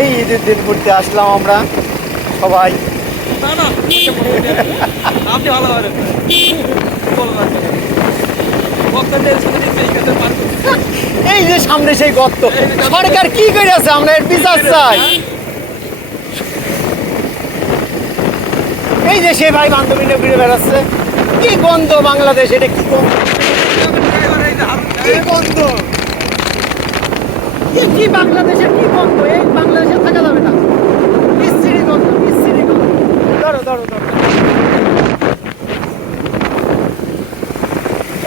এই ঈদের দিন ঘুরতে আসলাম আমরা সবাই। না না আপনি ভালো করেন এই যে সামনে সেই গর্ত, সরকার কি করেছে আমরা এর বিচার চাই। এই যে সে ভাই বান্ধবী নিয়ে ঘুরে বেড়াচ্ছে, কি গন্ধ বাংলাদেশ, এটা কি গন্ধ, কি গন্ধ, কি বাংলাদেশের কি গন্ধ, এই বাংলাদেশে থাকা যাবে না, বিশ্রী গন্ধ, বিশ্রী গন্ধ। ধরো ধরো ধরো,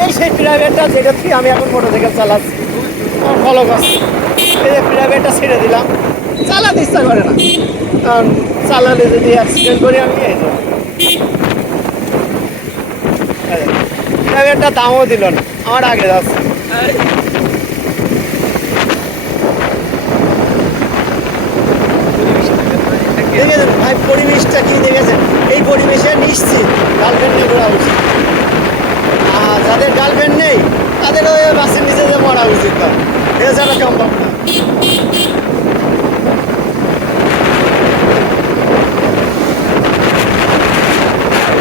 এই সেই প্রাইভেটটা যেটা থেকে আমি এখন মোটরসাইকেল চালাচ্ছি, আমার ফলো করছি। এই যে প্রাইভেটটা ছেড়ে দিলাম, চালাতে ইচ্ছা করে না, কারণ চালালে যদি অ্যাক্সিডেন্ট করি আমি এই যাবো। প্রাইভেটটা দামও দিল না, আমার আগে যাচ্ছে। দেখেছেন ভাই পরিবেশটা কি, দেখেছেন এই পরিবেশে নিশ্চিত গার্লফ্রেন্ড নিয়ে ঘোরা উচিত, আর যাদের গার্লফ্রেন্ড নেই তাদের ওই বাসের নিচে যে মরা উচিত না, এছাড়া সম্ভব না।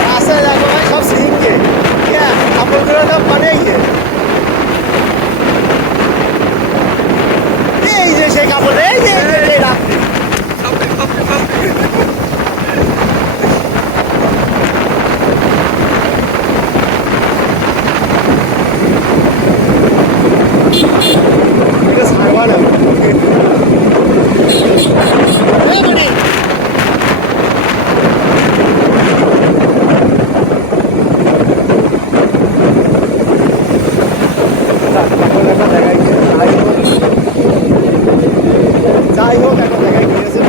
রাস্তায় দেখো ভাই সব সিঙ্গে, কাপড়গুলো সব বানেই এই যে সেই কাপড়, এই যে রাত্রি যাই হোক এখন দেখাই গিয়েছে।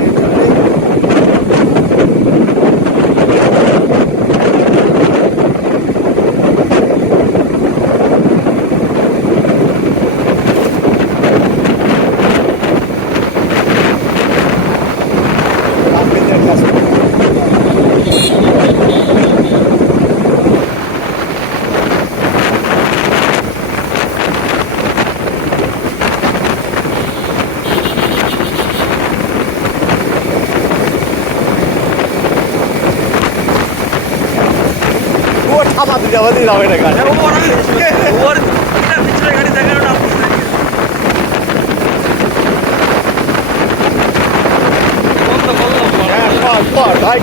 থামা দিতে আমাদের যাবে না গাড়ি, ওর পিছনে গাড়ি দেখানো বন্ধ করলাম ভাই